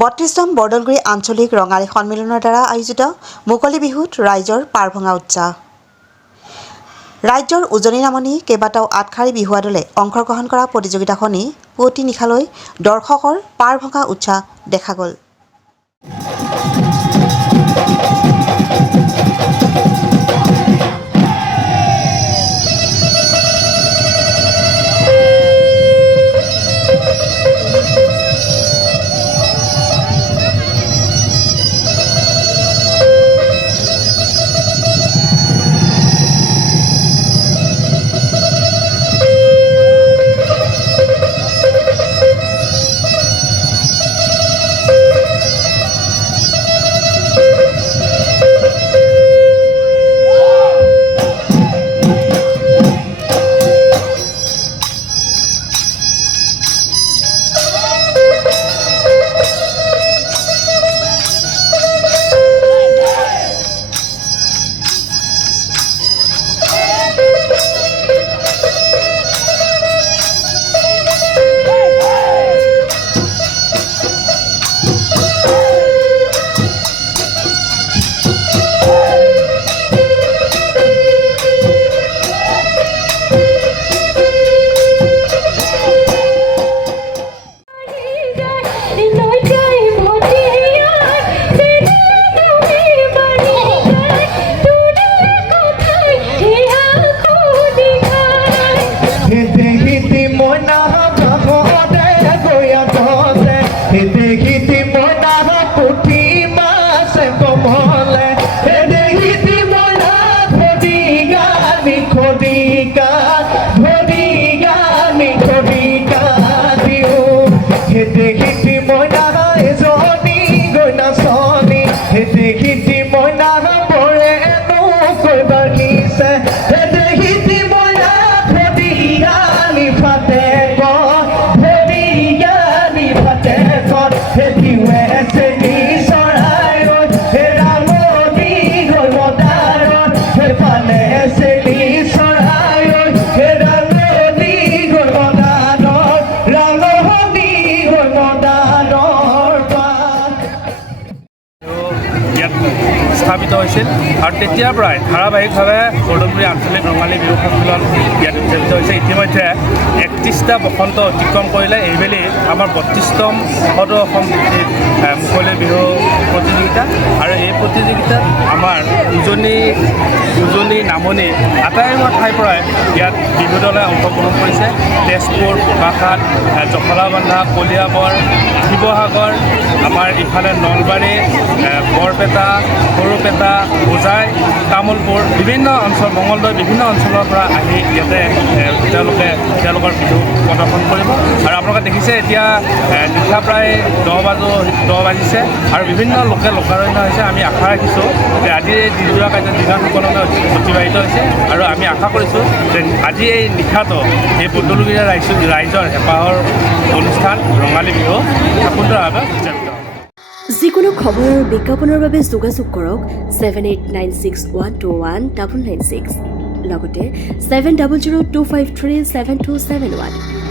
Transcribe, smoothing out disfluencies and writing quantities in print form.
৩২তম বৰদলগুৰি আঞ্চলিক ৰঙালী সন্মিলনৰ দ্বাৰা আয়োজিত মুকলি বিহুত ৰাইজৰ পাৰভঙা উৎসাহ। ৰাজ্যৰ উজনি নামনি কেইবাটাও আঠশাৰী বিহুৱা দলে অংশগ্ৰহণ কৰা প্ৰতিযোগিতাখনি পুৱতি নিশালৈ দৰ্শকৰ পাৰভঙা উৎসাহ দেখা গ'ল। স্থাপিত হৈছিল আৰু তেতিয়াৰ পৰাই ধাৰাবাহিকভাৱে বৰদলগুৰি আঞ্চলিক ৰঙালী বিহু সন্মিলন ইয়াত উদযাপিত হৈছে। ইতিমধ্যে ৩১টা বসন্ত অতিক্ৰম কৰিলে। এইবেলি আমাৰ ৩২তম সদৌ অসম মুকলি বিহু প্ৰতিযোগিতা, আৰু এই প্ৰতিযোগিতাত আমাৰ উজনি নামনি আটাইবোৰ ঠাইৰ পৰাই ইয়াত বিহু দলে অংশগ্ৰহণ কৰিছে। তেজপুৰ, বোকাখাট, জখলাবন্ধা, কলিয়াবৰ, শিৱসাগৰ, আমাৰ ইফালে নলবাৰী, বৰপেটা, সৰুপেটা, হোজাই, তামোলপুৰ, বিভিন্ন অঞ্চল, মঙলদৈ, বিভিন্ন অঞ্চলৰ পৰা আহি ইয়াতে তেওঁলোকৰ বিহু প্ৰদৰ্শন কৰিব। আৰু আপোনালোকে দেখিছে এতিয়া নিশা প্ৰায় 10 বাজিছে আৰু বিভিন্ন লোকে লোকাৰণ্য হৈছে। আমি আশা ৰাখিছোঁ যে আজি এই দিনযোৰা কাৰ্য দিনত সুকলমে অতিবাহিত হৈছে, আৰু আমি আশা কৰিছোঁ যে আজি এই নিশাটো এই বৰদলগুৰি ৰাইজৰ হেঁপাহৰ অনুষ্ঠান ৰঙালী বিহু সুন্দৰভাৱে উদযাপিত হ'ব। যিকোনো খবৰ আৰু বিজ্ঞাপনৰ বাবে যোগাযোগ কৰক 7896121996 লগতে 7002537271।